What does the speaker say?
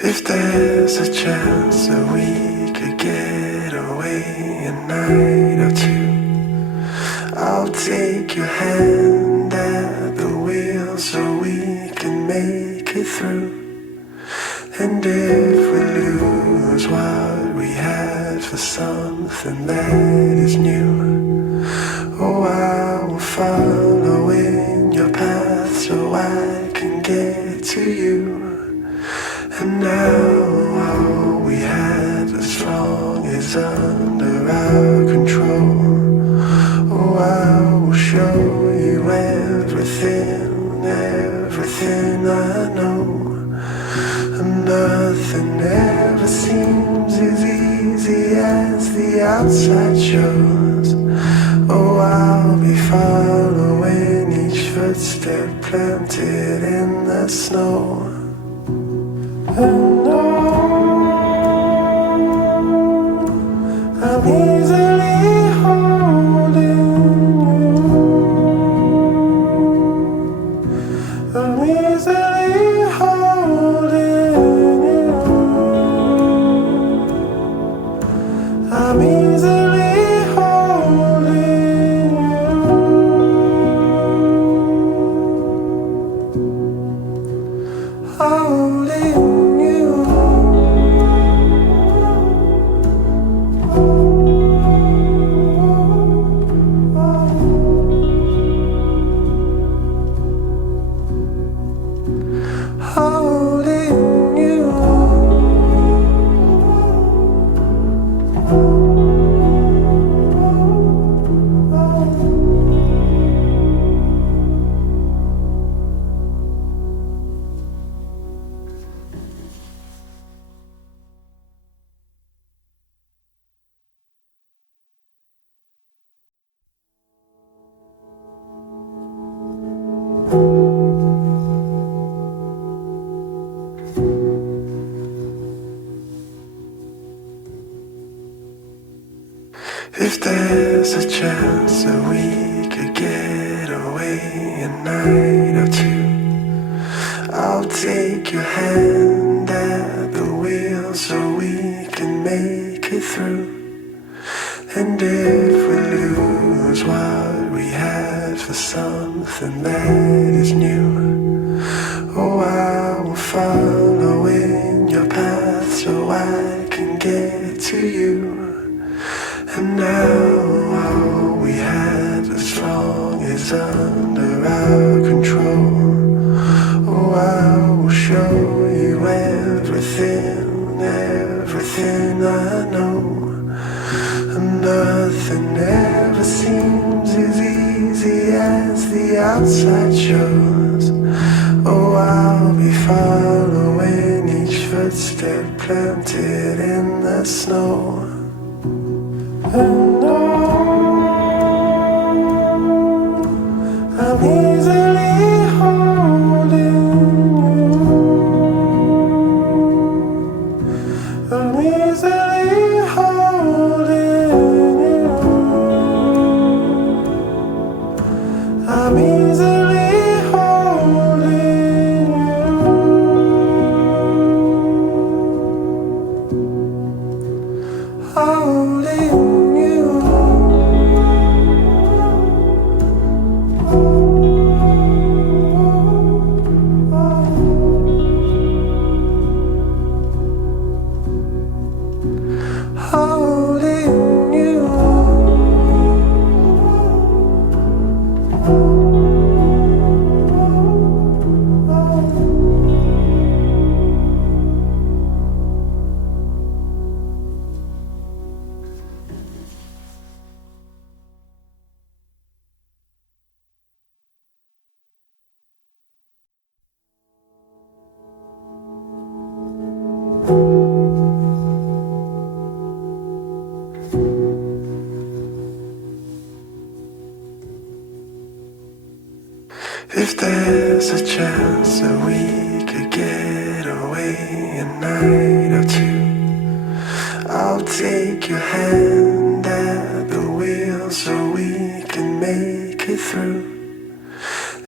If there's a chance that we could get away a night or two, I'll take your hand at the wheel so we can make it through. And if we lose what we had for something that is new, oh, I will follow in your path so I can get to you. And now all we have as long is under our control. Oh, I will show you everything, everything I know. And nothing ever seems as easy as the outside shows. Oh, I'll be following each footstep planted in the snow. And I'm easily holding you. I'm easily holding you. I'm easily holding you. Holding. If there's a chance that we could get away a night or two, I'll take your hand at the wheel so we can make it through. And if we lose what we had for something that is new, oh, I will follow in your path so I can get to you. And now all we had as long is under our control. Oh, I will show you everything, everything I know. And nothing ever seems as easy as the outside shows. Oh, I'll be following each footstep planted in the snow. And I'm easily holding you. I'm easily holding you. I'm easily holding you. Holding. If there's a chance that we could get away a night or two, I'll take your hand at the make it through.